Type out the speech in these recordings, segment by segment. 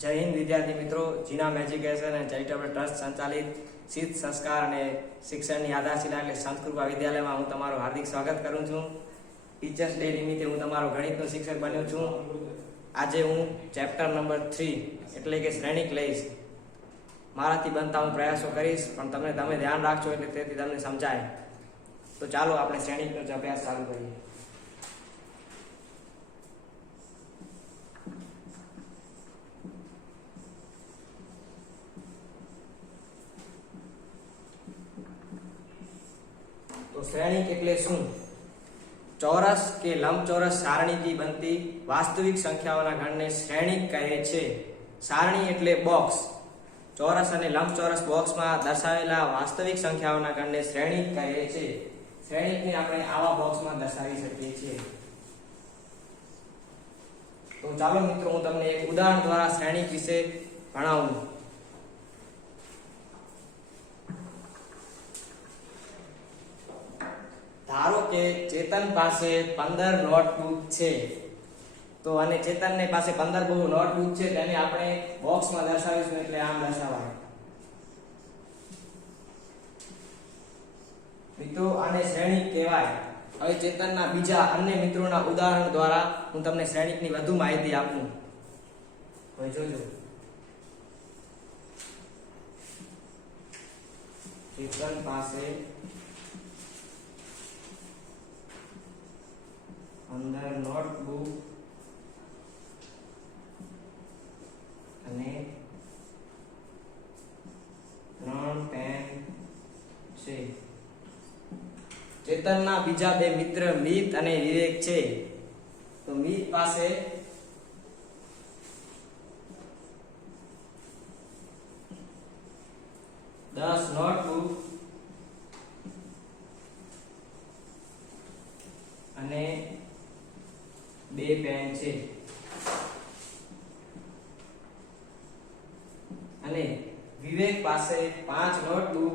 જય હિન્દ વિદ્યાર્થી મિત્રો, જીનામ એજ્યુકેશન એન્ડ ચેરિટેબલ ટ્રસ્ટ સંચાલિત શિસ્ત સંસ્કાર અને શિક્ષણની આધારશિલા એટલે સંતકૃપા વિદ્યાલયમાં હું તમારું હાર્દિક સ્વાગત કરું છું. ટીચર્સ ડે નિમિત્તે હું તમારો ગણિતનો શિક્ષક બન્યો છું. આજે હું ચેપ્ટર નંબર 3 એટલે કે શ્રેણિક લઈશ. મારાથી બનતા હું પ્રયાસો કરીશ, પણ તમે ધ્યાન રાખજો એટલે તેથી તમને સમજાય. તો ચાલો આપણે શ્રેણિકનો અભ્યાસ ચાલુ કરીએ. શ્રેણિક એટલે શું? ચોરસ કે લંબચોરસ સારણીથી બનતી વાસ્તવિક સંખ્યાઓના ગણને શ્રેણિક કહે છે. સારણી એટલે બોક્સ. ચોરસ અને લંબચોરસ બોક્સમાં દર્શાવેલા વાસ્તવિક સંખ્યાઓના ગણને શ્રેણિક કહે છે. શ્રેણિકને આપણે આવા બોક્સમાં દર્શાવી શકીએ છીએ. તો ચાલો મિત્રો, હું તમને એક ઉદાહરણ દ્વારા શ્રેણિક વિશે ભણાવું. ધારો કે ચેતન પાસે 15 નોટબુક છે. તો અને ચેતનની પાસે 15 નોટબુક છે, તેને આપણે બોક્સમાં દર્શાવીશું એટલે આમ દર્શાવાય. મિત્રો, આને શ્રેણિક કહેવાય. હવે ચેતનના બીજા અન્ય મિત્રોના ઉદાહરણ દ્વારા હું તમને શ્રેણિકની વધુ માહિતી આપું. હવે જોજો. ચેતન પાસે 15 નોટબુક અને 3 પેન છે. ચેતનના બીજા બે મિત્ર મિત અને વિવેક છે. તો મિત પાસે 10 નોટબુક અને 2 પેન છે. અને વિવેક પાસે 5 નોટબુક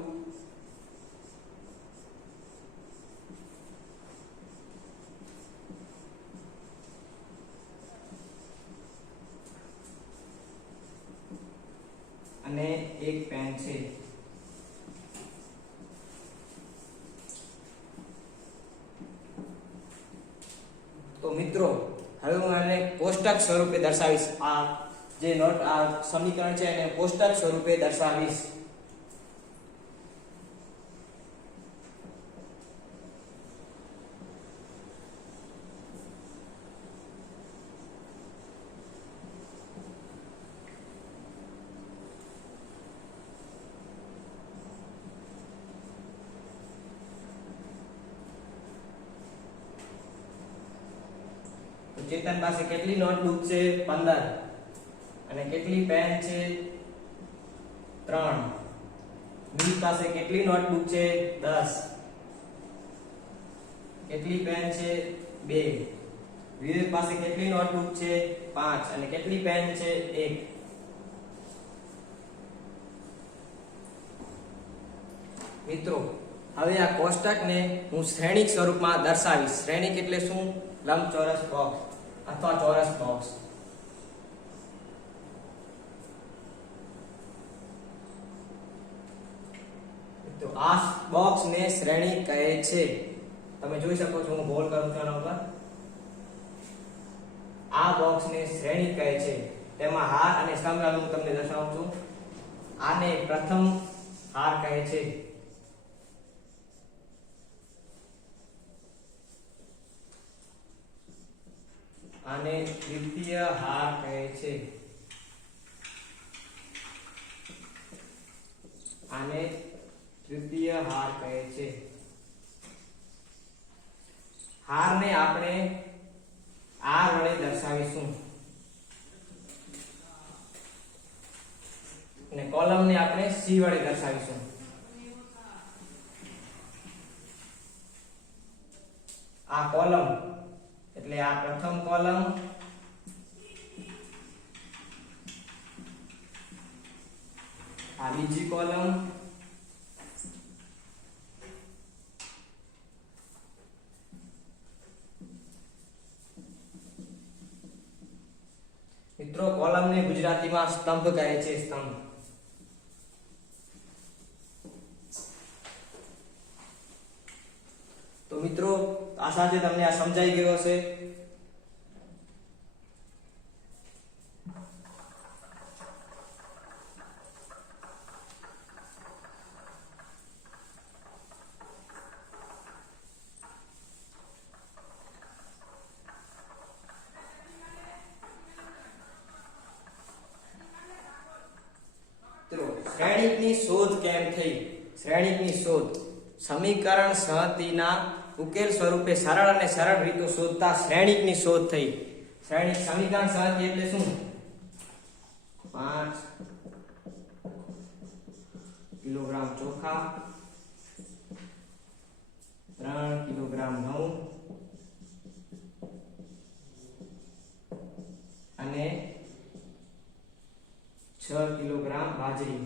અને 1 પેન છે. તો મિત્રો, હવે હું આને કોષ્ટક સ્વરૂપે દર્શાવીશ. આ સમીકરણ છે એને કોષ્ટક સ્વરૂપે દર્શાવીશ. ચેતન પાસે કેટલી નોટબુક છે? 15. અને કેટલી પેન છે? 3. મિત પાસે કેટલી નોટબુક છે? 10. કેટલી પેન છે? 2. વિવેક પાસે કેટલી નોટબુક છે? 5. અને કેટલી પેન છે? 1. મિત્રો, હવે આ કોષ્ટકને હું શ્રેણિક સ્વરૂપમાં દર્શાવીશ. શ્રેણિક એટલે શું? લંબચોરસ બોક્સ અથવા ચોરસ બોક્સ. તો આ બોક્સને શ્રેણિક કહે છે. તમે જોઈ શકો છો, હું બોલ કરું છું આના ઉપર. આ બોક્સને શ્રેણિક કહે છે. તેમાં હાર અને સ્તંભ હું તમને દર્શાવું છું. આને પ્રથમ હાર કહે છે. આને દ્વિતીય હાર કહે છે. આને તૃતીય હાર કહે છે. હારને આપણે R વડે દર્શાવીશું અને કોલમને આપણે C વડે દર્શાવીશું. આ કોલમ એટલે આ પ્રથમ કોલમ, આ બીજી કોલમ, ગુજરાતીમાં સ્તંભ કહે છે, સ્તંભ. તો મિત્રો આશા છે તમને આ સમજાઈ ગયો હશે. શ્રેણિકની શોધ કેમ થઈ? શ્રેણિકની શોધ સમીકરણ સંહતિના ઉકેલ સ્વરૂપે સરળ અને સરળ રીતો શોધતા શ્રેણિકની શોધ થઈ. શ્રેણિક સમીકરણ સંહતિ એટલે શું? 5 કિલોગ્રામ ચોખા, 3 કિલોગ્રામ ઘઉં અને 6 કિલોગ્રામ બાજરી.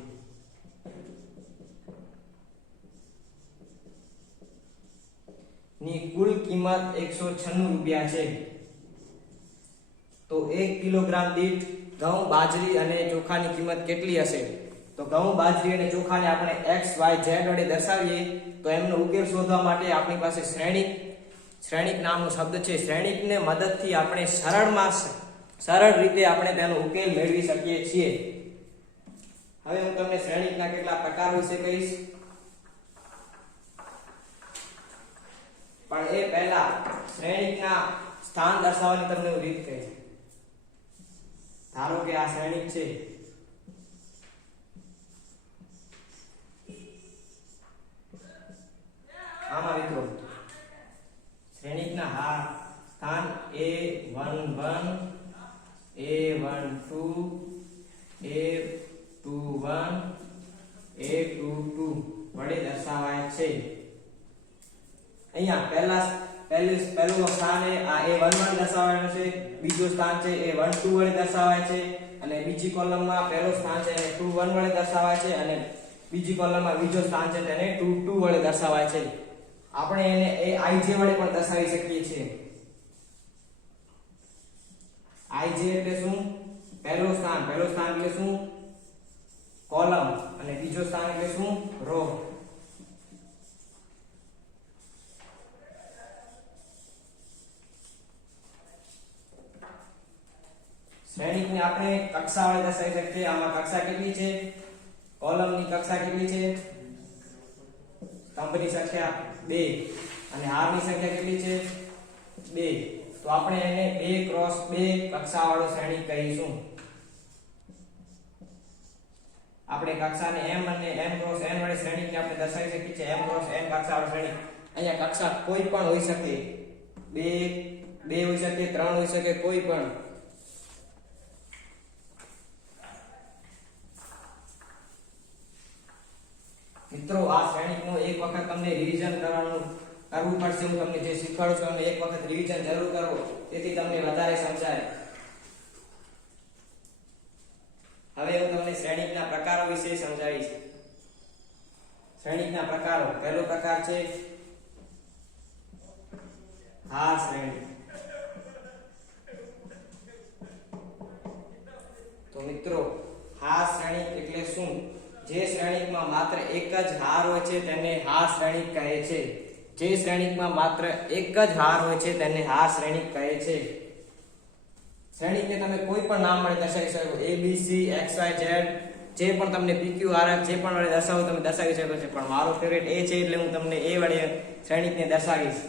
ની કુલ કિંમત 196 રૂપિયા છે. તો 1 કિલોગ્રામ દીઠ ઘઉં, બાજરી અને ચોખાની કિંમત કેટલી હશે? તો ઘઉં, બાજરી અને ચોખાને આપણે x y z વડે દર્શાવીએ તો એમનો ઉકેલ શોધવા માટે આપણી પાસે શ્રેણિક નામનો શબ્દ છે. શ્રેણિકને મદદથી આપણે સરળ રીતે આપણે તેનો ઉકેલ મેળવી શકીએ છીએ. હવે હું તમને શ્રેણિકના કેટલા પ્રકાર વિશે કહીશ, પણ એ પહેલા શ્રેણિકના સ્થાન દર્શાવવાની તમને હું રીત કહીશ. ધારો કે આ શ્રેણિક છે, આમાં મિત્રો શ્રેણિકના સ્થાન A11 A12 A21 A22 વડે દર્શાવાય છે. અહીંયા પહેલું સ્થાન આ A11 દર્શાવાય છે, બીજું સ્થાન છે A12 વડે દર્શાવાય છે, અને બીજી કોલમમાં પહેલું સ્થાન છે એને 21 વડે દર્શાવાય છે, અને બીજી કોલમમાં બીજું સ્થાન છે તેને 22 વડે દર્શાવાય છે. આપણે એને Aij વડે પણ દર્શાવી શકીએ છીએ. Ij એટલે શું? પહેલું સ્થાન એટલે શું? કોલમ, અને બીજું સ્થાન એટલે શું? રો. શ્રેણિકને આપણે કક્ષા વડે દર્શાવી શકીએ. આમાં કક્ષા કેટલી છે? કોલમની કક્ષા કેટલી છે? સ્તંભની સંખ્યા 2 અને હારની સંખ્યા કેટલી છે? 2. તો આપણે એને 2x2 કક્ષા વાળો શ્રેણિક કહીશું. આપણે કક્ષાને m અને m x n વડે શ્રેણિકને આપણે દર્શાવી શકીએ છીએ. m x n કક્ષા વાળો શ્રેણિક. અહીંયા કક્ષા કોઈ પણ હોઈ શકે, 2 હોઈ શકે, 3 હોઈ શકે, કોઈ પણ. મિત્રો આ શ્રેણિકનું એક વખત તમને રિવિઝન કરવું પડશે. હું તમને જે શીખવાડું છું અને એક વખત રિવિઝન જરૂર કરો, તેથી તમને વધારે સમજાય. હવે હું તમને શ્રેણિકના પ્રકારો વિશે સમજાવીશ. શ્રેણિકના પ્રકારો. પહેલો પ્રકાર છે હાર શ્રેણિક. તો મિત્રો હાર શ્રેણિક એટલે શું? જે શ્રેણિકમાં માત્ર એક જ હાર હોય છે તેને હાર શ્રેણિક કહે છે. જે શ્રેણિકમાં માત્ર એક જ હાર હોય છે તેને હાર શ્રેણિક કહે છે. શ્રેણિકને તમે કોઈ પણ નામ વડે દર્શાવી શકો. A B C X Y Z જે પણ તમને PQ R F જે પણ વડે દર્શાવો તમે દર્શાવી શકો છો, પણ મારો ફેવરેટ A છે એટલે હું તમને A વડે શ્રેણિકને દર્શાવીશ.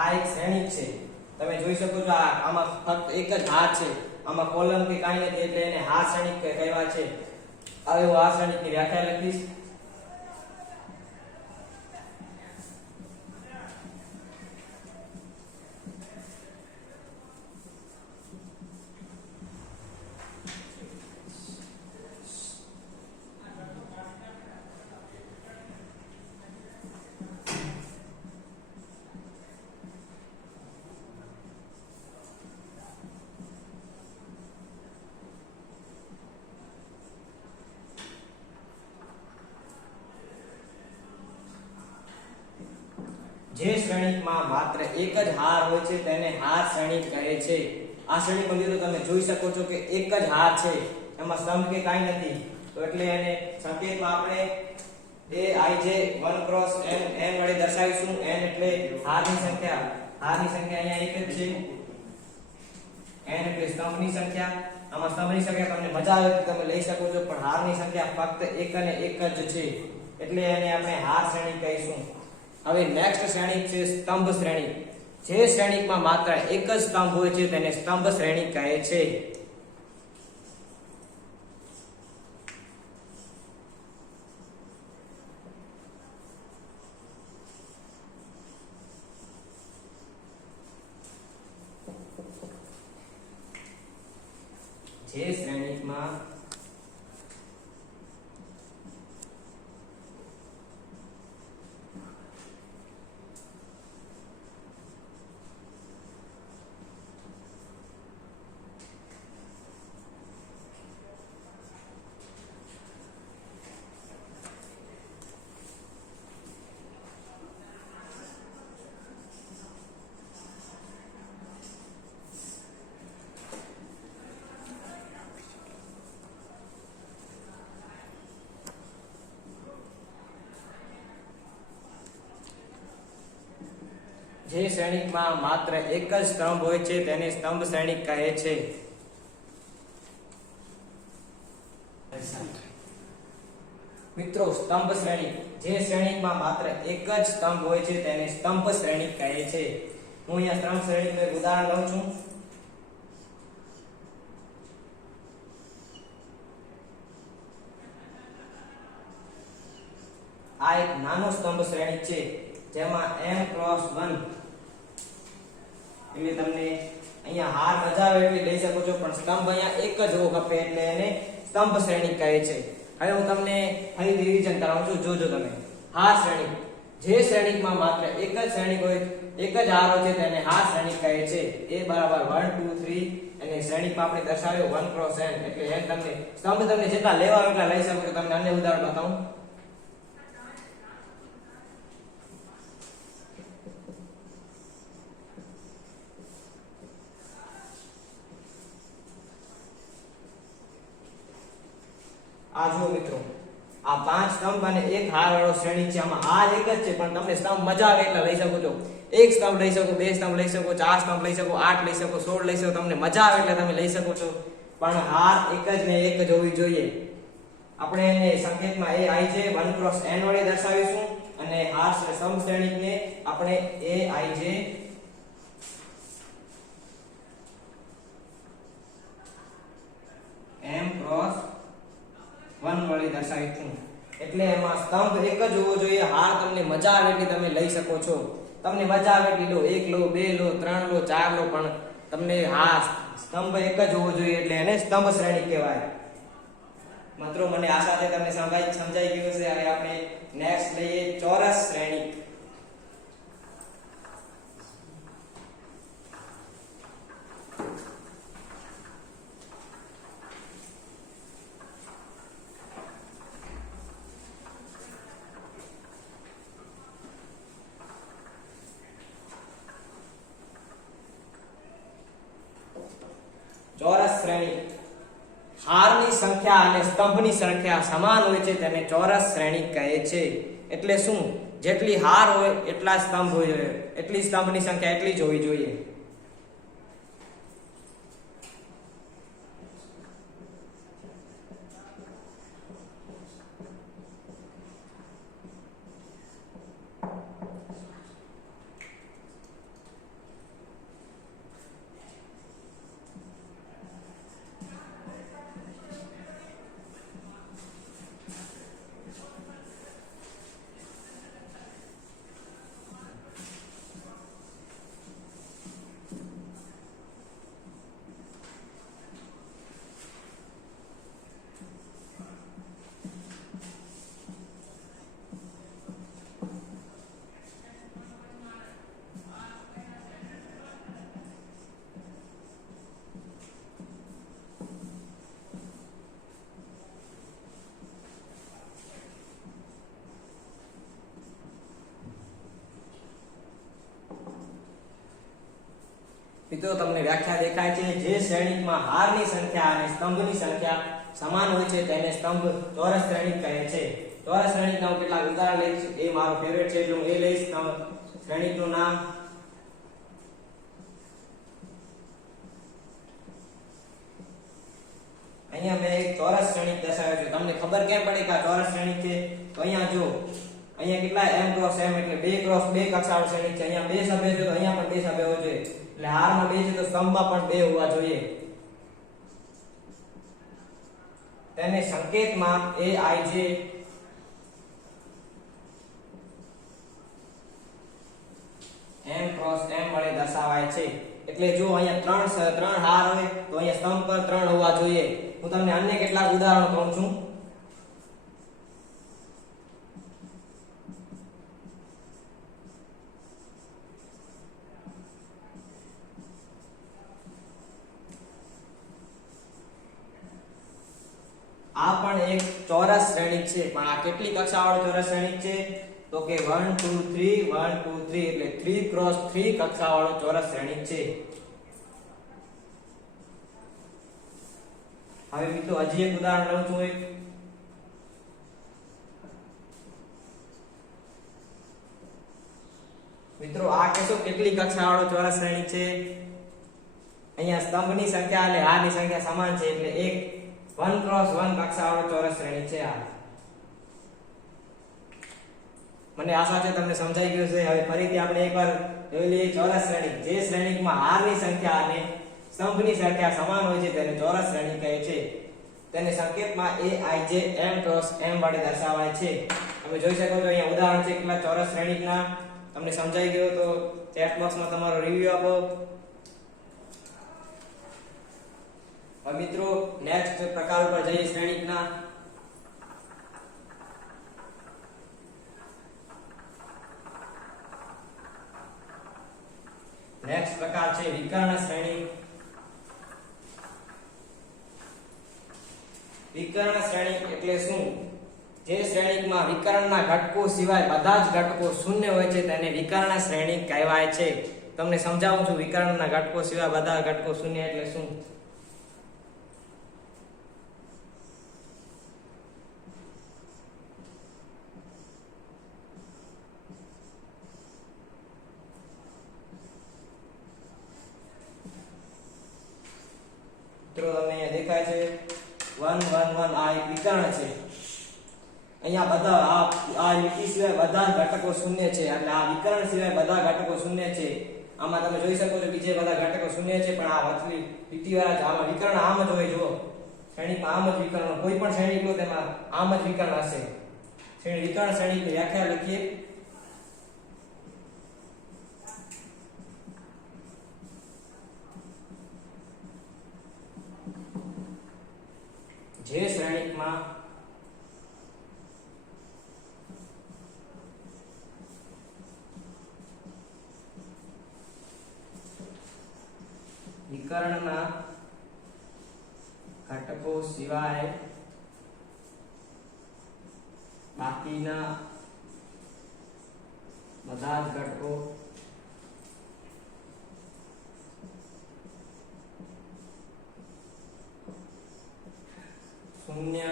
આ એક શ્રેણિક છે. તમે જોઈ શકો છો આમાં ફક્ત એક જ હાર છે, આમાં કોલમ કે કાંઈ નથી, એટલે એને હાર શ્રેણિક કહેવાય છે. હવે હું આ શ્રેણિકની વ્યાખ્યા લખીશ. જે શ્રેણિકમાં માત્ર એક જ હાર હોય છે તેને હાર શ્રેણિક કહે છે. આ શ્રેણિકમાં મિત્રો તમે જોઈ શકો છો કે એક જ હાર છે, એમાં સ્તંભ કે કાંઈ નથી, તો એટલે એને સંકેતમાં આપણે aij 1 ક્રોસ n વડે દર્શાવીશું. n એટલે હારની સંખ્યા અહીંયા એક જ છે. n એટલે સ્તંભની સંખ્યા. આમાં સ્તંભની સંખ્યા તમને મજા આવે તો તમે લઈ શકો છો, પણ હારની સંખ્યા ફક્ત એક અને એક જ છે, એટલે એને આપણે હાર શ્રેણિક કહીશું. હવે નેક્સ્ટ શ્રેણિક છે સ્તંભ શ્રેણિક. જે શ્રેણિકમાં માત્ર એક જ સ્તંભ હોય છે તેને સ્તંભ શ્રેણિક કહે છે. જે શ્રેણિકમાં જે શ્રેણિકમાં માત્ર એક જ સ્તંભ હોય છે તેને સ્તંભ શ્રેણિક કહે છે. મિત્રો સ્તંભ શ્રેણિક, જે શ્રેણિકમાં માત્ર એક જ સ્તંભ હોય છે તેને સ્તંભ શ્રેણિક કહે છે. હું અહીંયા સ્તંભ શ્રેણિકનું એક ઉદાહરણ લઉં છું. આ એક નાનો સ્તંભ શ્રેણિક છે જેમાં m ક્રોસ 1 એટલે તમને અહીંયા હાર મજા આવે એટલે લઈ શકો છો, પણ સ્તંભ અહીંયા એક જ હોવો ખપે એટલે એને સ્તંભ શ્રેણિક કહે છે. હવે હું તમને ફરી રિવિઝન કરાવું છું. જોજો તમે. હાર શ્રેણિક, જે શ્રેણિકમાં માત્ર એક જ શ્રેણિક હોય, એક જ હાર હોય છે તેને હાર શ્રેણિક કહે છે. a બરાબર 1 2 3 અને શ્રેણિકમાં આપણે દર્શાવ્યો 1 ક્રોસ n એટલે n તમને સ્તંભ તમને જેટલા લેવા હોય એટલા લઈ શકો છો. તમને અન્ય ઉદાહરણ બતાવું. આ જુઓ મિત્રો, આ 5 સ્તંભ અને એક હાર વાળો શ્રેણિક છે. આમાં હાર એક જ છે, પણ તમને સ્તંભ મજા આવે એટલે લઈ શકો છો. એક સ્તંભ લઈ શકો, બે સ્તંભ લઈ શકો, ચાર સ્તંભ લઈ શકો, 8 લઈ શકો, 16 લઈ શકો, તમને મજા આવે એટલે તમે લઈ શકો છો, પણ હાર એક જ ને એક જ હોવી જોઈએ. આપણે એને સંકેતમાં aij 1 ક્રોસ n વડે દર્શાવીશું અને હાર સ્તંભ શ્રેણિકને આપણે aij m ક્રોસ 1 વડે દર્શાવીશું. એટલે એમાં સ્તંભ એક જ હોવો જોઈએ. હાર તમને મજા આવે એટલે તમે લઈ શકો છો. તમને મજા આવે એટલે લો, 1 લો, 2 લો, 3 લો, 4 લો, પણ તમને હાર સ્તંભ એક જ હોવો જોઈએ એટલે એને સ્તંભ શ્રેણિક કહેવાય. મિત્રો મને આશા છે તમને સમજાઈ ગયું છે. હવે આપણે નેક્સ્ટ લઈએ ચોરસ શ્રેણિક. ચોરસ શ્રેણિક, હારની સંખ્યા અને સ્તંભની સંખ્યા સમાન હોય છે તેને ચોરસ શ્રેણિક કહે છે. એટલે શું? જેટલી હાર હોય એટલા સ્તંભ હોય જોઈએ, એટલી સ્તંભની સંખ્યા એટલી જ હોવી જોઈએ. મિત્રો તમને વ્યાખ્યા દેખાય છે, જે શ્રેણિકમાં હારની સંખ્યા અને સ્તંભની સંખ્યા સમાન હોય છે તેને સ્તંભ ચોરસ શ્રેણિક કહે છે. ચોરસ શ્રેણિકના હું કેટલાક ઉદાહરણ લઈશ. એ મારો ફેવરેટ છે એટલે હું એ લઈશ. શ્રેણિકનું નામ અહીંયા મેં એક ચોરસ શ્રેણિક દર્શાવ્યો છે. તમને ખબર કેમ પડે કે આ ચોરસ શ્રેણિક છે? તો અહીંયા જો અહીંયા કેટલા m ક્રોસ m એટલે 2 ક્રોસ 2 કક્ષાવાળું શ્રેણિક છે. અહીંયા 2 સભ્યો છે તો અહીંયા પણ 2 સભ્યો હોવા જોઈએ. એટલે હારમાં 2 છે તો સ્તંભમાં પણ 2 હોવા જોઈએ. તેને સંકેતમાં aij m ક્રોસ m વડે દર્શાવાય છે. એટલે જો અહીંયા ત્રણ હાર હોય તો અહીંયા સ્તંભ પર 3 હોવા જોઈએ. હું તમને અન્ય કેટલાક ઉદાહરણો કહું છું. આ પણ એક ચોરસ શ્રેણિક છે, પણ આ કેટલી કક્ષાવાળો ચોરસ શ્રેણિક છે? તો કે 1 2 3 1 2 3 એટલે 3 ક્રોસ 3 કક્ષાવાળો ચોરસ શ્રેણિક છે. હવે મિત્રો હજી એક ઉદાહરણ લઉં છું. મિત્રો આ કેસો કેટલી કક્ષાવાળો ચોરસ શ્રેણિક છે? અહીંયા સ્તંભની સંખ્યા અને હારની સંખ્યા સમાન છે એટલે 1 ક્રોસ 1 કક્ષાવાળો ચોરસ શ્રેણિક છે. આ મને આશા છે તમને સમજાઈ ગયું છે. હવે ફરીથી આપણે એકવાર જોઈ લઈએ ચોરસ શ્રેણિક. જે શ્રેણિકમાં હારની સંખ્યા અને સ્તંભની સંખ્યા સમાન હોય છે તેને ચોરસ શ્રેણિક કહે છે. તેને સંકેતમાં aij m ક્રોસ m વડે દર્શાવાય છે. તમે જોઈ શકો છો અહીંયા ઉદાહરણ છે કેટલા ચોરસ શ્રેણિકના. તમને સમજાઈ ગયું તો ચેટ બોક્સમાં તમારો રિવ્યુ આપો. હવે મિત્રો નેક્સ્ટ પ્રકાર ઉપર જઈએ શ્રેણિકના. નેક્સ્ટ પ્રકાર છે વિકર્ણ શ્રેણિક. વિકર્ણ શ્રેણિક એટલે શું? જે શ્રેણિકમાં વિકર્ણના ઘટકો સિવાય બધા જ ઘટકો શૂન્ય હોય છે તેને વિકર્ણ શ્રેણિક કહેવાય છે. તમને સમજાવું છું. વિકર્ણના ઘટકો સિવાય બધા ઘટકો શૂન્ય એટલે શું? મિત્રો તમને દેખાય છે 1 1 1 આ એક વિકર્ણ છે. અહીંયા બધા આ લીટી સિવાય બધા ઘટકો શૂન્ય છે એટલે આ વિકર્ણ સિવાય બધા ઘટકો શૂન્ય છે. આમાં તમે જોઈ શકો છો બીજે બધા ઘટકો શૂન્ય છે પણ આ વચલી લીટીવાળા જ આમાં વિકર્ણ આમ જ હોય. જુઓ શ્રેણીમાં આમ જ વિકર્ણ, કોઈ પણ શ્રેણી લો તેમાં આમ જ વિકર્ણ હશે. શ્રેણી વિકર્ણ શ્રેણીની વ્યાખ્યા લખીએ. જે શ્રેણિકમાં વિકર્ણના ઘટકો સિવાય બાકીના બધા જ ઘટકો શૂન્ય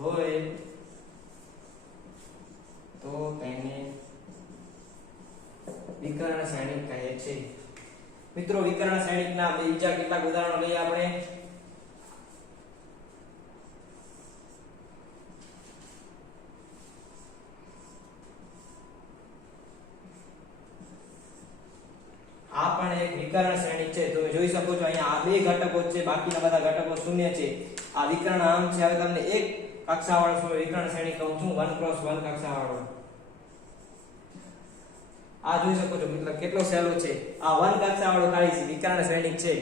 હોય તો તેને વિકર્ણ શ્રેણિક કહે છે. મિત્રો વિકર્ણ શ્રેણિકના બીજા કેટલાક ઉદાહરણો લઈએ આપણે. આ પણ એક વિકર્ણ શ્રેણિક છે. તમે જોઈ શકો છો અહીંયા આ બે ઘટકો છે, બાકીના બધા ઘટકો શૂન્ય છે. આ વિકર્ણ આમ છે. હવે તમને એક કક્ષાવાળો વિકર્ણ શ્રેણિક કહું છું, 1 ક્રોસ 1 કક્ષાવાળો. આ જોઈ શકો છો મતલબ કેટલો સહેલો છે. આ 1 કક્ષાવાળો ખાલી વિકર્ણ શ્રેણિક છે.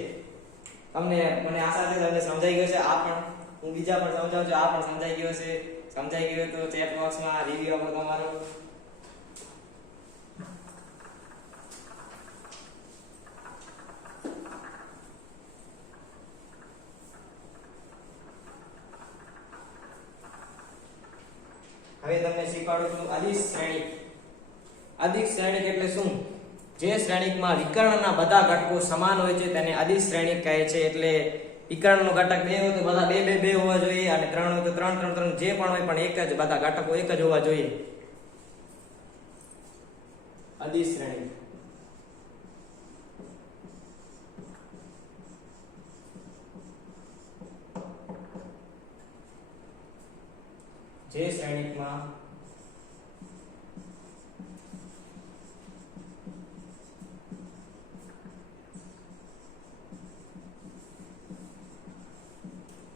તમને મને આશા છે તમને સમજાઈ ગયો છે. આ પણ હું બીજા પણ સમજાવું છું. આ પણ સમજાઈ ગયો છે. સમજાઈ ગયો તો ચેટ બોક્સમાં રિવ્યુ આપો તમારો. હવે તમને શીખવાડું છું અદિશ શ્રેણિક. અદિશ શ્રેણિક એટલે શું? જે શ્રેણિકમાં વિકર્ણના બધા ઘટકો સમાન હોય છે તેને અદિશ શ્રેણિક કહે છે. એટલે વિકર્ણનો ઘટક 2 હોય તો બધા 2 2 2 હોવા જોઈએ, અને 3 હોય તો 3 3 3 જે પણ હોય પણ એક જ, બધા ઘટકો એક જ હોવા જોઈએ. અદિશ શ્રેણિક. જે શ્રેણિકમાં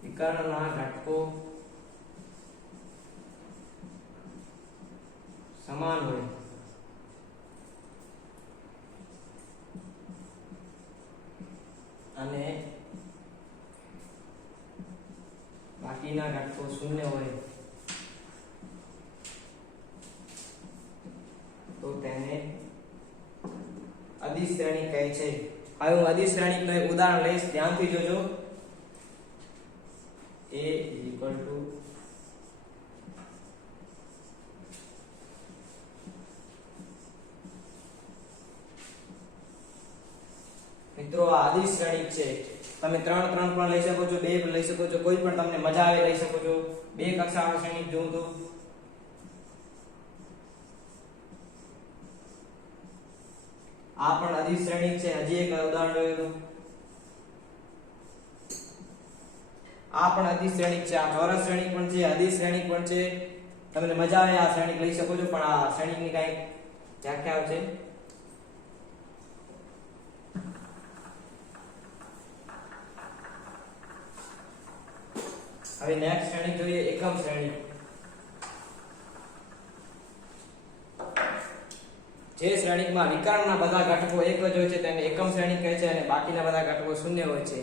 વિકર્ણના ઘટકો સમાન હોય અને બાકીના ઘટકો શૂન્ય હોય તો તેને અદિશ શ્રેણિક કહે છે. હવે હું અદિશ શ્રેણિકનું એક ઉદાહરણ લઈશ, ધ્યાનથી જોજો. A equal to મિત્રો આ અદિશ શ્રેણિક છે. તમે 3 3 પણ લઈ શકો છો, 2 પણ લઈ શકો છો, કોઈ પણ તમને મજા આવે લઈ શકો છો. 2 કક્ષાવાળો શ્રેણિક જોઉં તો આ પણ અદિશ શ્રેણિક છે. હજી એક ઉદાહરણ જોઈએ તો આ પણ અદિશ શ્રેણિક છે. આ ચોરસ શ્રેણિક પણ છે, અદિશ શ્રેણિક પણ છે. તમને મજા આવે આ શ્રેણિક લઈ શકો છો, પણ આ શ્રેણિકની કઈ વ્યાખ્યા છે. હવે નેક્સ્ટ શ્રેણિક જોઈએ, એકમ શ્રેણિક. જે શ્રેણિકમાં વિકર્ણના બધા ઘટકો એક જ હોય છે તેને એકમ શ્રેણિક કહે છે, અને બાકીના બધા ઘટકો શૂન્ય હોય છે.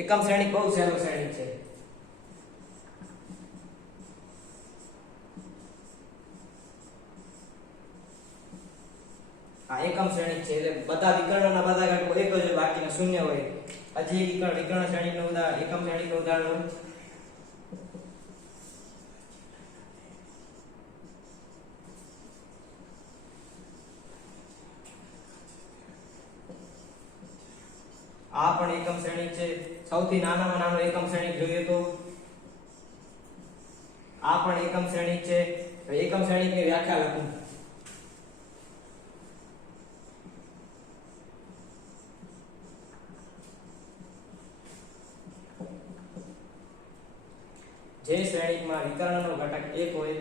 એકમ શ્રેણિક બહુ સહેલો શ્રેણિક છે. આ એકમ શ્રેણિક છે, એટલે બધા વિકર્ણના બધા ઘટકો એક જ હોય, બાકીના શૂન્ય હોય. હજી વિકર્ણ શ્રેણિકનું ઉદાહરણ, એકમ શ્રેણિકનું ઉદાહરણ. આ પણ એકમ શ્રેણિક છે. સૌથી નાનામાં નાનો એકમ શ્રેણિક જોઈએ તો આ પણ એકમ શ્રેણિક છે. તો એકમ શ્રેણિકની વ્યાખ્યા લખું. જે શ્રેણિકમાં વિકર્ણનો ઘટક 1 હોય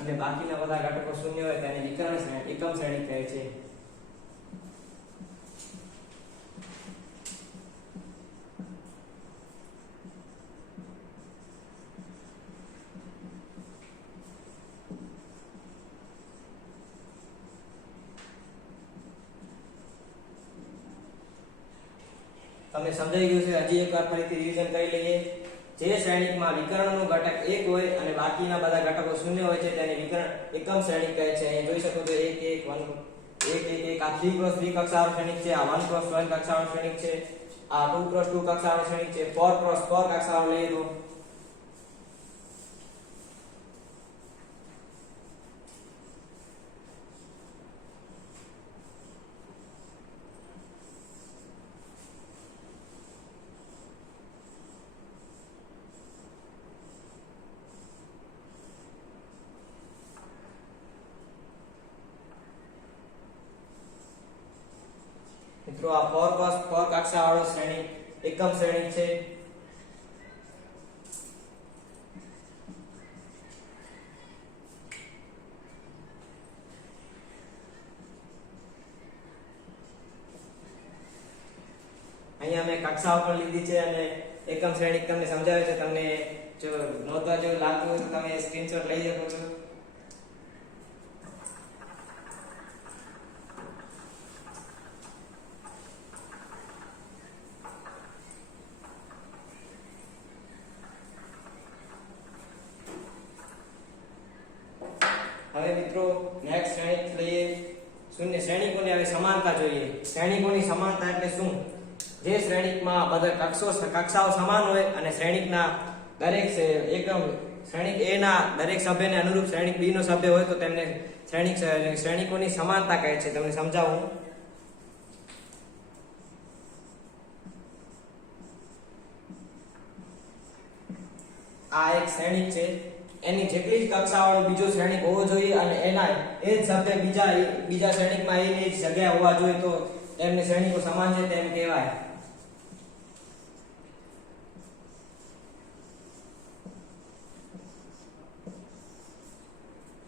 અને બાકીના બધા ઘટકો શૂન્ય હોય તેને વિકર્ણ શ્રેણિક, એકમ શ્રેણિક કહે છે. તમને સમજાઈ ગયું છે? હજી એકવાર ફરીથી રિવિઝન કરી લઈએ. જે શ્રેણિકમાં વિકર્ણનો ઘટક 1 હોય અને બાકીના બધા ઘટકો શૂન્ય હોય છે તેને વિકર્ણ એકમ શ્રેણિક કહે છે. અહીં જોઈ શકો છો 1 1 1 1 1 આ 3x3 કક્ષાવાળો શ્રેણિક છે, આ 1x1 કક્ષાવાળો શ્રેણિક છે, આ 2x2 કક્ષાવાળો શ્રેણિક છે, 4x4 કક્ષાવાળો લઈએ તો મિત્રો આ 4x4 કક્ષાવાળો શ્રેણિક એકમ શ્રેણિક છે. અહીંયા મેં કક્ષાઓ પણ લીધી છે અને એકમ શ્રેણિક તમને સમજાવે છે. તમને જો નોંધવા જેવું લાગતું હોય તો તમે સ્ક્રીનશોટ લઈ શકો છો. હવે મિત્રો નેક્સ્ટ શૂન્ય સૈનિકોની હવે સમાનતા જોઈએ. સૈનિકોની સમાનતા એટલે શું? જે શ્રેણિકમાં બધા કક્ષાઓ સમાન હોય અને શ્રેણિકના દરેક એકમ શ્રેણિક A ના દરેક સભ્યને અનુરૂપ શ્રેણિક B નો સભ્ય હોય તો તેમને શ્રેણિકોની સમાનતા કહે છે. તમને સમજાવું. આ એક શ્રેણિક છે, એની જેટલી જ કક્ષાવાળો બીજો શ્રેણિક હોવો જોઈએ અને એના એ જ સભ્ય બીજા શ્રેણિકમાં એની જ જગ્યાએ હોવા જોઈએ તો તેમની શ્રેણિકો સમાન છે તેમ કહેવાય.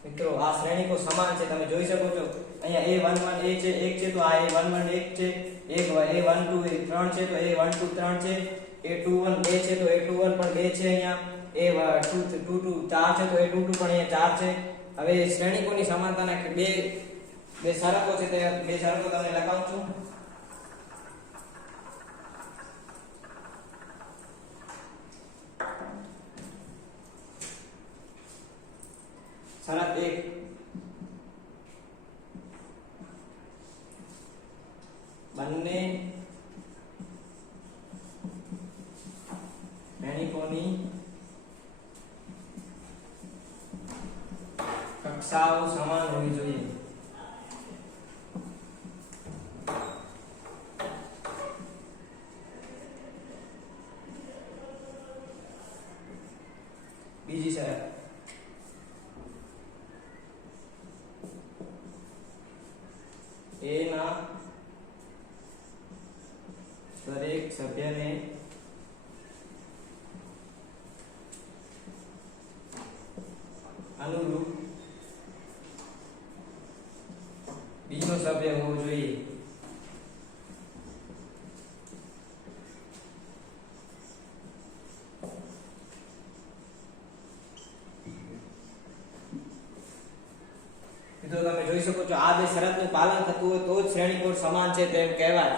મિત્રો આ શ્રેણિકો સમાન છે, તમે જોઈ શકો છો. અહીંયા A11 એ છે એક છે તો આ A11 એક છે, એક A12 એ 3 છે તો A12 3 છે, A21 2 છે તો A21 પણ 2 છે. અહીંયા A22 4 છે તો A22 પણ અહીંયા 4 છે. હવે શ્રેણિકોની સમાનતાના બે શરતો છે, તે બે શરતો તમને લખાવું છું. શરત 1, બંને શ્રેણિકોની કક્ષાઓ સમાન હોવી જોઈએ. બીજી શરત, A ના દરેક સભ્યને અનુરૂપ B નો સભ્ય હોવો જોઈએ. મિત્રો તમે જોઈ શકો છો આ બે શરતનું પાલન થતું હોય તો જ શ્રેણિકો સમાન છે તેમ કહેવાય.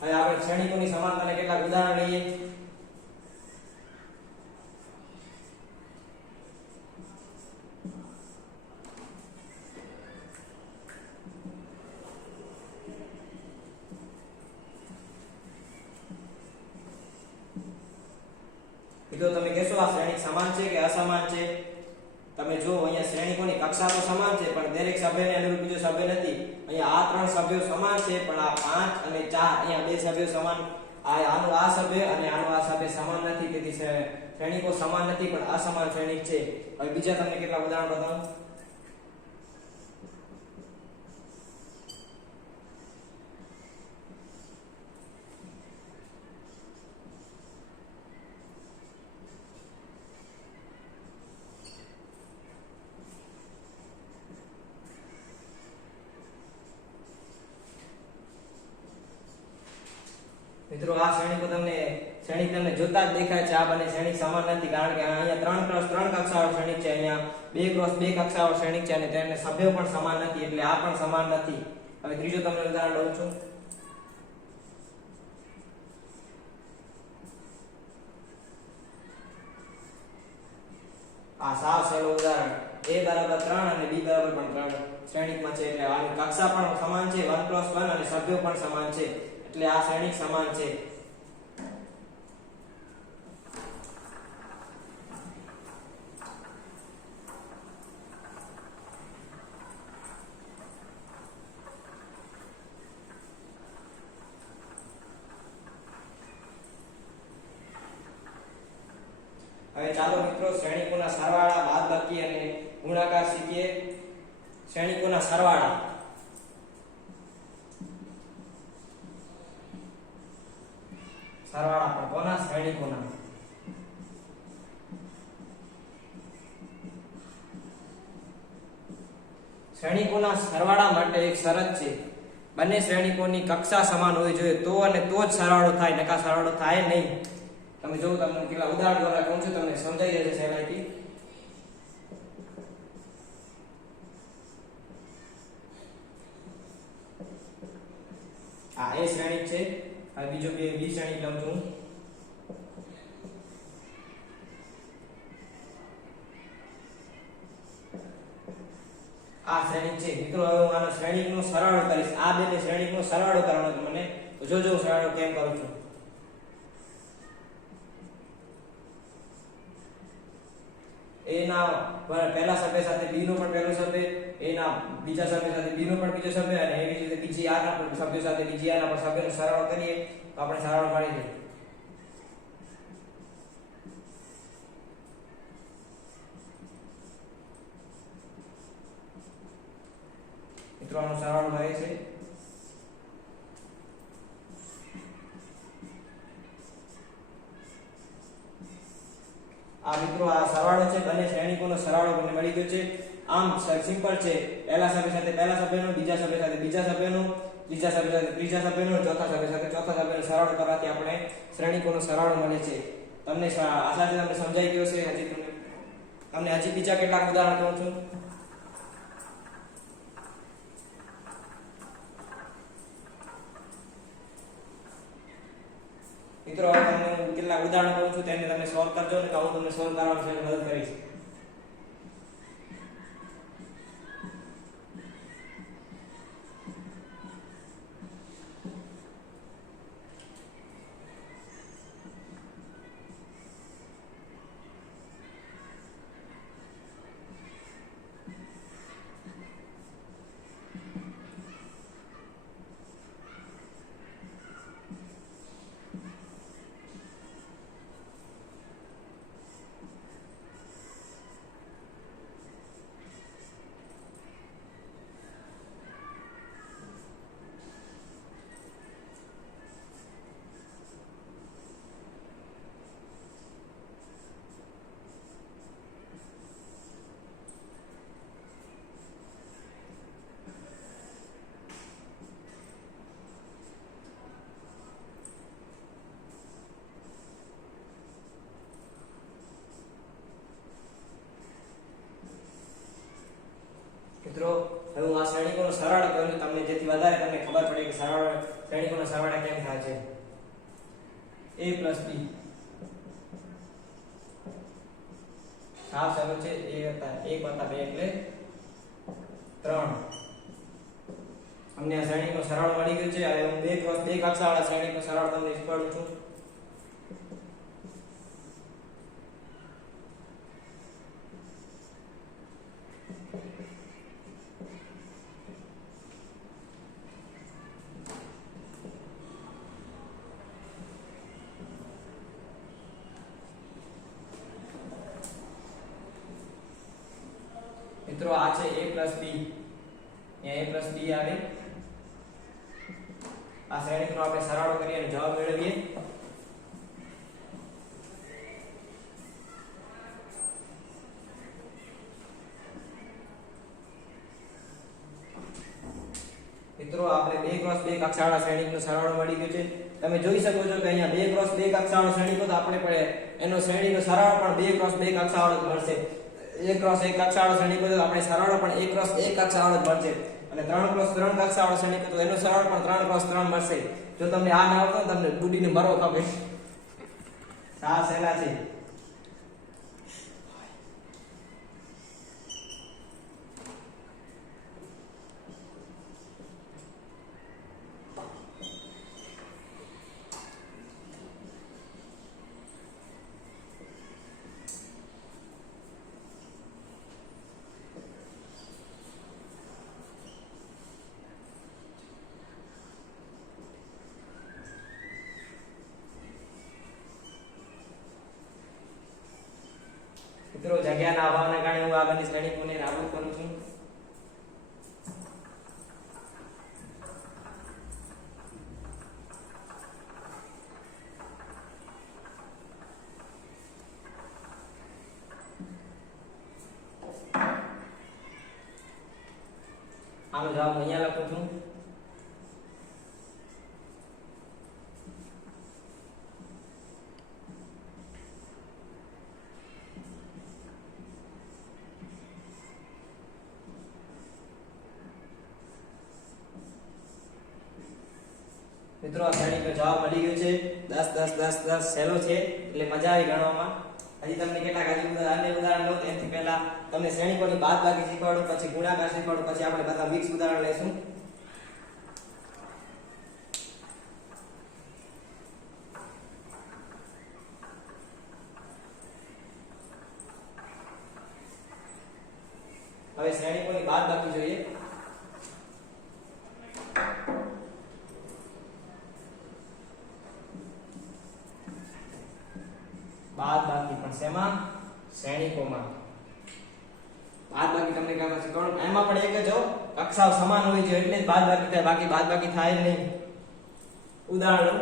હવે આપણે શ્રેણિકોની સમાનતાને કેટલાક ઉદાહરણ લઈએ. મિત્રો તમે કહેશો આ શ્રેણિક સમાન છે કે અસમાન છે? તમે જો અહીંયા શ્રેણિકોની કક્ષા તો સમાન છે પણ દરેક સભ્યને અનુરૂપ બીજો સભ્ય નથી. અહીંયા આ ત્રણ સભ્યો સમાન છે પણ આ 5 અને 4 અહીંયા બે સભ્યો સમાન, આનું આ સભ્ય અને આનું આ સભ્ય સમાન નથી. તેથી શ્રેણિકો સમાન નથી પણ અસમાન શ્રેણિક છે. હવે બીજા તમને કેટલા ઉદાહરણ બતાવું. મિત્રો આ શ્રેણિક તમને જોતા જ દેખાય છે. આ બંને શ્રેણિક સમાન નથી કારણ કે અહીંયા 3x3 કક્ષાવાળો શ્રેણિક છે, અહીંયા 2x2 કક્ષાવાળો શ્રેણિક છે અને તેમને સભ્યો પણ સમાન નથી એટલે આ પણ સમાન નથી. હવે ત્રીજો તમને ઉદાહરણ લઉં છું. આ સાવ સહેલું ઉદાહરણ, A 3 અને B પણ 3 શ્રેણિકમાં છે એટલે આની કક્ષા પણ સમાન છે 1+1 અને સભ્યો પણ સમાન છે એટલે આ શ્રેણિક સમાન છે. હવે ચાલો મિત્રો શ્રેણિકોના સરવાળા, બાદબાકી અને ગુણાકાર શીખીએ. શ્રેણિકોના સરવાળા. સરવાળા પણ કોના? શ્રેણિકોના. શ્રેણિકોના સરવાળા માટે એક શરત છે, બંને શ્રેણિકોની કક્ષા સમાન હોવી જોઈએ તો અને તો જ સરવાળો થાય, નકા સરવાળો થાય નહીં. તમે જો તમને કેટલા ઉદાહરણ દ્વારા કહું છું, તમને સમજાઈ જશે સહેલાઈથી. આ A શ્રેણિક છે, હવે બીજો B શ્રેણિક લઉં છું. આ શ્રેણિક છે મિત્રો. હવે હું આનો શ્રેણિકનો સરવાળો કરીશ. આ બેને શ્રેણિકનો સરવાળો કરવાનો છે મને. તો જોજો હું સરવાળો કેમ કરું છું. a ના પહેલા સભ્ય સાથે b નો પણ પહેલો સભ્ય, a ના બીજા સભ્ય સાથે b નો પણ બીજો સભ્ય, અને એવી રીતે બીજી a ના પણ સભ્ય સાથે બીજી a ના પણ સભ્યનો સરવાળો કરીએ તો આપણે સરવાળો મળી જાય. મિત્રો આનો સરવાળો મળે છે આ મિત્રો આ સરવાળો છે. બંને શ્રેણિકોનો સરવાળો મને મળી ગયો છે. આમ સિમ્પલ છે. પહેલા સભ્ય સાથે પહેલા સભ્યનો, બીજા સભ્ય સાથે બીજા સભ્યનો, ત્રીજા સભ્ય સાથે ત્રીજા સભ્યનો, ચોથા સભ્ય સાથે ચોથા સભ્યનો સરવાળો કરવાથી આપણે શ્રેણિકોનો સરવાળો મળે છે. તમને આશા છે તમને સમજાઈ ગયો છે. તમને હજી બીજા કેટલાક ઉદાહરણ કહું છું. મિત્રો હવે તમને હું કેટલાક ઉદાહરણ કહું છું, તેને તમે સોલ્વ કરજો ને હું તમને સોલ્વ કરવામાં મદદ કરીશ. મિત્રો હવે હું આ શ્રેણિકોનો સરવાળો કરું છું તમને, જેથી વધારે તમને ખબર પડે કે શ્રેણિકોનો સરવાળો કેમ થાય છે. a b સાફ સરળ છે. 1 + 2 એટલે 3. અમને આ શ્રેણિકનો સરવાળો મળી ગયો છે. હવે હું 2 × 2 કક્ષાવાળા શ્રેણિકનો સરવાળો તમને શીખવાડું છું. મિત્રો આ છે a + b. અહીંયા a + b આવે. આ શ્રેણિકનો આપણે સરવાળો કરીએ અને જવાબ મેળવીએ. મિત્રો આપણે 2 × 2 કક્ષાવાળા શ્રેણિકનો સરવાળો મળી ગયો છે. તમે જોઈ શકો છો કે અહીંયા 2 × 2 કક્ષાવાળો શ્રેણિક તો આપણે પડે એનો શ્રેણીનો સરવાળો પણ 2 × 2 કક્ષાવાળો જ મળશે. 1 × 1 કક્ષાવાળો શ્રેણિક તો આપણે સરવાળો પણ 1 × 1 કક્ષાવાળો જ મળશે. અને 3 × 3 કક્ષાવાળો શ્રેણિક તો એનો સરવાળો પણ 3 × 3 મળશે. જો તમને આ ના આવતો તમને બુડીને મરો ખબર. સા સહેલા છે. મિત્રો જગ્યાના અભાવના કારણે હું આ બંને શ્રેણિકોને નાબૂદ કરું છું. આનો જવાબ અહીંયા લખું છું. મિત્રો આ શ્રેણીનો જવાબ મળી ગયો છે. 10 10 10 10 સહેલો છે એટલે મજા આવી ગણવામાં. હજી તમને કેટલાક અન્ય ઉદાહરણ લો તેનાથી પહેલા તમને શ્રેણીકોની બાદબાકી શીખવાડું, પછી ગુણાકાર શીખવાડું, પછી આપણે બધા મિક્સ ઉદાહરણ લઈશું. હવે શ્રેણીકોની બાદબાકી જોઈએ. બાદબાકી પણ શેમાં? શ્રેણીકોમાં. બાદબાકી તમને કહેવા શીખવાડું. એમાં પણ એક જ હો, કક્ષાઓ સમાન હોય છે એટલે જ બાદબાકી થાય, બાકી બાદબાકી થાય જ નહીં. ઉદાહરણ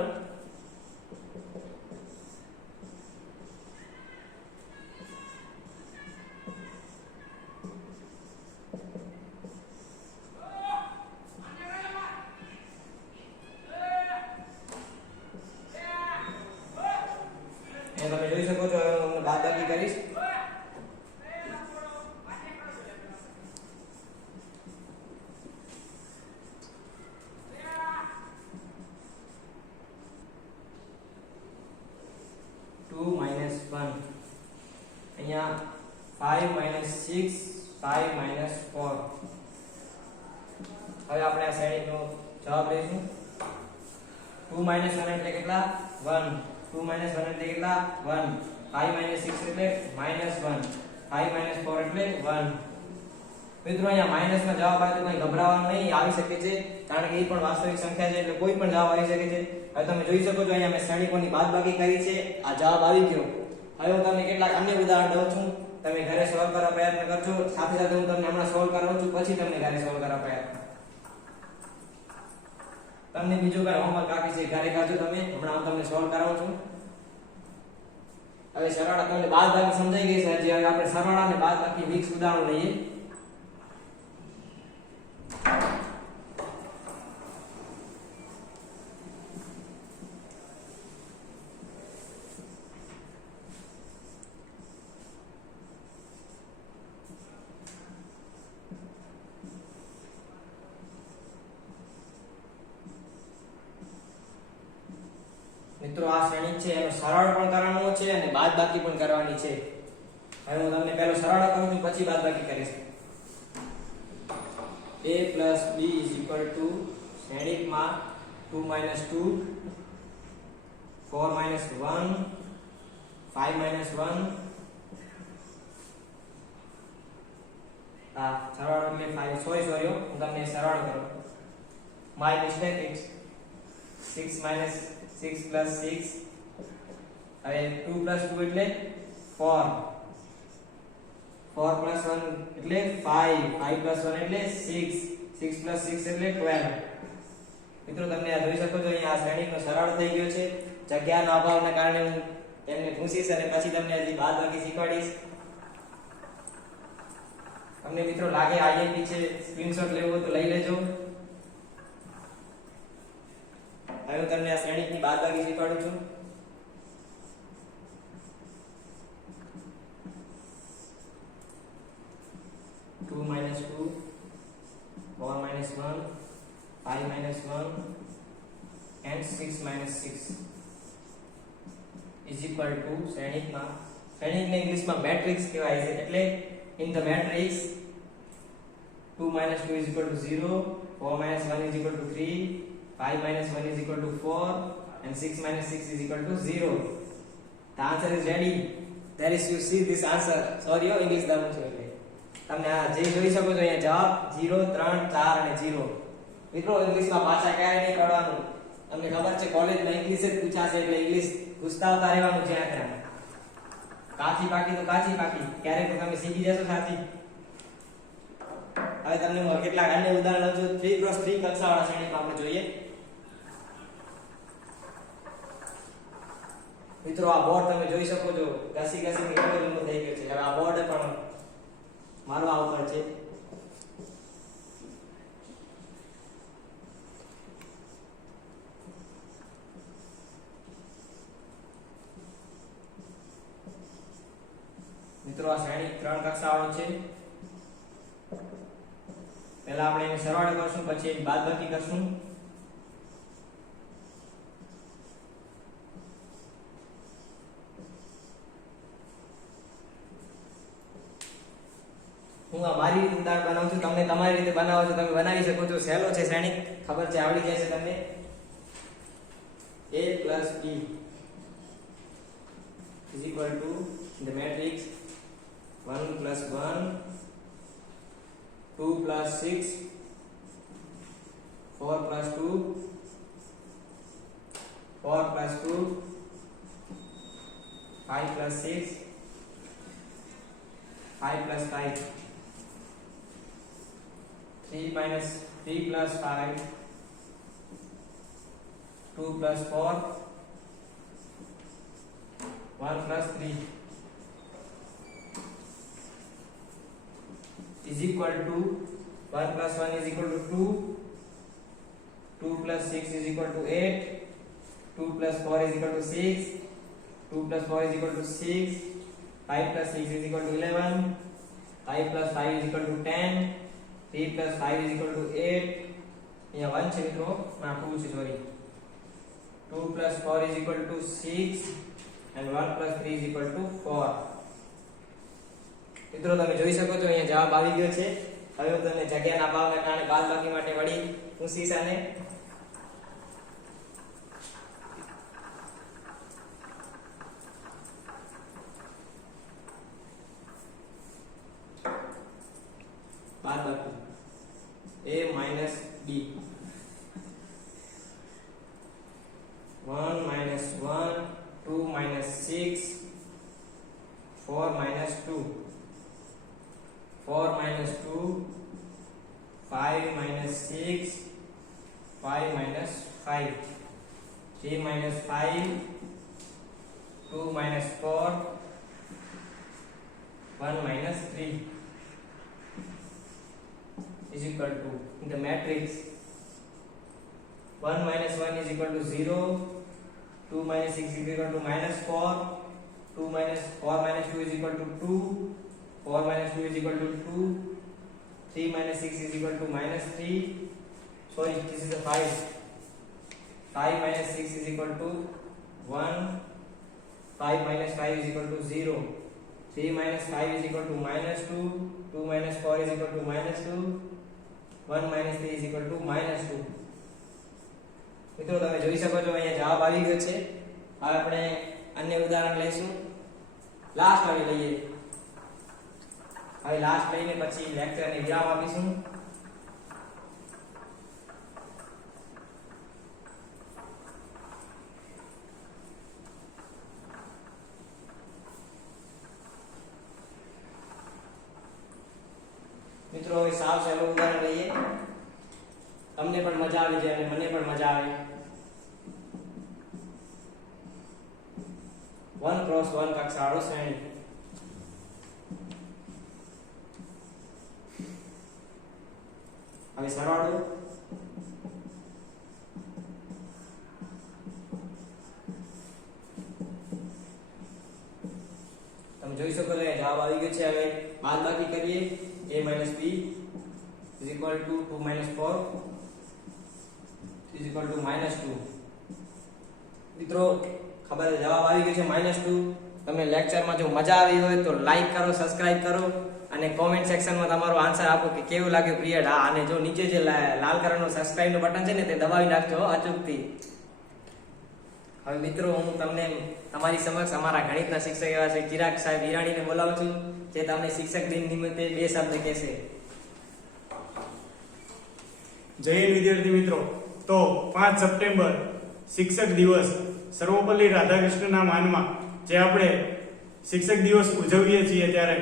તમે જોઈ શકો છો. હું બાદબાકી કરીશ. અહીંયા 5 - 6 5 - 4. હવે આપણે આ શ્રેણીનો જવાબ લઈશું. 2 - 1 એટલે કેટલા? 1. 2 - 1 એટલે કેટલા? 1. 5 - 6 એટલે -1. 5 - 4 એટલે 1. મિત્રો અહીંયા માઈનસમાં જવાબ આવે તો કઈ ગભરાવાનું નહીં, આવી શકે છે કારણ કે એ પણ વાસ્તવિક સંખ્યા છે એટલે કોઈ પણ જવાબ આવી શકે છે. હવે તમે જોઈ શકો છો અહીંયા મેં શ્રેણીકોની બાદબાકી કરી છે, આ જવાબ આવી ગયો. હવે હું તમને કેટલાક અન્ય ઉદાહરણ દઉં છું, તમે ઘરે સોલ્વ કરવા પ્રયત્ન કરજો. સાથે સાથે હું તમને હમણાં સોલ્વ કરાવું છું, પછી તમને ઘરે સોલ્વ કરવા પ્રયત્ન. તમને બીજું કઈ હોમવર્ક આપી છે ઘરે કરજો તમે. હમણાં હું તમને સોલ્વ કરાવું છું. હવે સરવાળા તમને બાદબાકી સમજાઈ ગઈ છે. હજી હવે આપણે સરવાળા અને બાદબાકી મિક્સ ઉદાહરણ લઈએ. મિત્રો આ શ્રેણી છે એનો સરળ પણ કરવાનો છે અને બાદબાકી પણ કરવાની છે. હવે હું તમને પહેલો સરવાળો કરું છું, પછી બાદબાકી કરીશ. a + b = શ્રેણીકમાં 2 - 2 4 - 1 5 - 1. આ સરવાળો એટલે 5 સોરી હું તમને સરવાળો કરું. My mistake. it's 6 - 6 + 6. હવે 2 + 2 એટલે 4. 4 + 1 એટલે 5. 5 + 1 એટલે 6. 6 + 6 એટલે 12. મિત્રો તમને આ જોઈ શકો છો અહીંયા આ શ્રેણીનો સરળ થઈ ગયો છે. જગ્યાનો અભાવના કારણે હું એમને પૂછીશ અને પછી તમને હજી બાદબાકી શીખવાડીશ. તમને મિત્રો લાગે આઈએમપી છે, સ્ક્રીનશોટ લેવો હોય તો લઈ લેજો. હવે હું તમને આ શ્રેણીની બાદબાકી શીખવાડું છું. -2 - 2 4 - 1 5 - 1 and 6 - 6 is equal to શ્રેણીકને ઇંગ્લિશમાં મેટ્રિક્સ કહેવાય છે. એટલે in the matrix 2 - 2 is equal to 0, 4 - 1 is equal to 3, 5 - 1 is equal to 4 and 6 - 6 is equal to 0. The answer is ready. There is you see this answer. Sorry English દાવું છું એટલે તમને આ જે જોઈ શકો છો અહીંયા જવાબ 0 3 4 અને 0. મિત્રો ઇંગ્લિશમાં ભાષા ક્યારે નહીં કરવાનું. તમને ખબર છે કોલેજમાં ઇંગ્લિશ જ પૂછાશે એટલે ઇંગ્લિશ પૂછતા રહેવાનું છે. ત્યાં કાચી પાકી તો કાચી પાકી, ક્યારેક તો તમે શીખી જશો સાથી. હવે તમને હું કેટલાક અન્ય ઉદાહરણો જો 3x3 કક્ષાવાળા શ્રેણીમાં આપણે જોઈએ. મિત્રો આ બોર્ડ તમે જોઈ શકો છો ઘસી ઘસીને કેવો જૂનો થઈ ગયો છે. હવે આ બોર્ડ પણ મારવા ઉપર છે. મિત્રો આ શ્રેણી 3 કક્ષાવાળો છે. પહેલા આપણે એને સરવાળો કરશું, પછી એની બાદબાકી કરશું. હું આ મારી રીતે ઉદાહરણ બનાવું છું, તમને તમારી રીતે બનાવો છો, તમે બનાવી શકો છો. સહેલો છે, શ્રેણિક ખબર છે, આવડી જાય છે તમને. a plus b is equal to the matrix 1 plus 1 2 plus 6 4 plus 2 4 plus 2 5 plus 6 5 plus 5 3 minus 3 plus 5 2 plus 4 1 plus 3 is equal to 1 plus 1 is equal to 2 2 plus 6 is equal to 8 2 plus 4 is equal to 6 2 plus 4 is equal to 6 5 plus 6 is equal to 11 5 plus 5 is equal to 10 3 plus 5 is equal to 8 અહીંયા 1 છે મિત્રો ના 2 છે sorry 2 plus 4 is equal to 6 and 1 plus 3 is equal to 4. મિત્રો તમે જોઈ શકો છો અહીંયા જવાબ આવી ગયો છે. હવે હું તમને જગ્યાના ભાવના કારણે બાદબાકી માટે વળી પૂછીશ આને. બાદબાકી a minus b 1 minus 1 2 minus 6 4 minus 2 4 minus 2 5 minus 6 5 minus 5 3 minus 5 2 minus 4 1 minus 3 is equal to in the matrix 1 minus 1 is equal to 0 2 minus 6 is equal to minus 4 2 minus 4 minus 2 is equal to 2 4 minus 2 is equal to 2 3 minus 6 is equal to minus 3 sorry this is the 5 5 minus 6 is equal to 1 5 minus 5 is equal to 0 3 minus 5 is equal to minus 2 2 minus 4 is equal to minus 2 1 minus 3 is equal to minus 2. મિત્રો તમે જોઈ શકો છો અહીંયા જવાબ આવી ગયો છે. હવે આપણે અન્ય ઉદાહરણ લઈશું. લાસ્ટ આવી લઈએ. હવે લાસ્ટ લઈને પછી લેક્ચરને વિરામ આપીશું. મિત્રો હવે સાવ સહેલું ઉદાહરણ લઈએ. તમને પણ મજા આવી જાય અને મને પણ મજા આવે. 1 cross 1 કક્ષાવાળો શ્રેણી. હવે સરવાળો તમે જોઈ શકો છો જવાબ આવી ગયો છે. હવે બાદબાકી કરીએ. a minus b is equal to 2 minus 4 is equal to minus 2. મિત્રો ખબર છે જવાબ આવી ગયો છે -2. તમને લેક્ચરમાં જો મજા આવી હોય તો લાઈક કરો, સબસ્ક્રાઇબ કરો અને કોમેન્ટ સેક્શનમાં તમારો આન્સર આપો કે કેવું લાગ્યું પિરિયડ. હા, અને જો નીચે જે લાલ કલરનું સબસ્ક્રાઇબ નું બટન છે ને તે દબાવી નાખજો અચૂકથી. હવે મિત્રો હું તમને તમારી સમક્ષ અમારા ગણિતના શિક્ષક એવા છે ચિરાગ સાહેબ હિરાણીને બોલાવું છું, જે તમને શિક્ષક દિન નિમિત્તે 2 શબ્દ કહેશે. જય હિન્દ વિદ્યાર્થી મિત્રો. તો 5 સપ્ટેમ્બર શિક્ષક દિવસ સર્વપલ્લી રાધાકૃષ્ણના માનમાં જે આપણે શિક્ષક દિવસ ઉજવીએ છીએ ત્યારે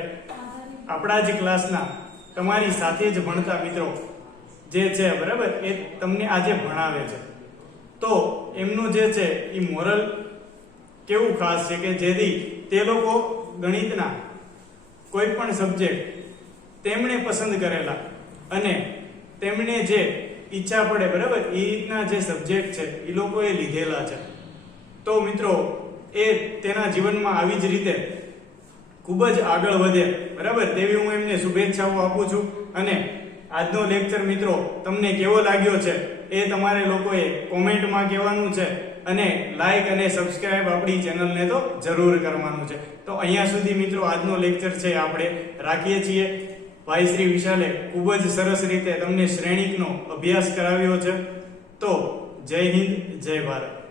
આપણા જ ક્લાસના તમારી સાથે જ ભણતા મિત્રો જે છે બરાબર એ તમને આજે ભણાવે છે. તો એમનું જે છે એ મોરલ કેવું ખાસ છે કે જેથી તે લોકો ગણિતના કોઈ પણ સબ્જેક્ટ તેમણે પસંદ કરેલા અને તેમણે જે ઈચ્છા પડે બરાબર એ રીતના જે સબ્જેક્ટ છે એ લોકોએ લીધેલા છે. તો મિત્રો એ તેના જીવનમાં આવી જ રીતે ખૂબ જ આગળ વધે બરાબર તેવી હું એમને શુભેચ્છાઓ આપું છું. અને આજનો લેક્ચર મિત્રો તમને કેવો લાગ્યો છે એ તમારે લોકોએ કોમેન્ટમાં કહેવાનું છે અને લાઈક અને સબસ્ક્રાઇબ આપણી ચેનલને તો જરૂર કરવાનું છે. તો અહીંયા સુધી મિત્રો આજનો લેક્ચર છે આપણે રાખીએ છીએ. ભાઈ શ્રી વિશાલે ખૂબ જ સરસ રીતે તમને શ્રેણિકનો અભ્યાસ કરાવ્યો છે. તો જય હિન્દ, જય ભારત.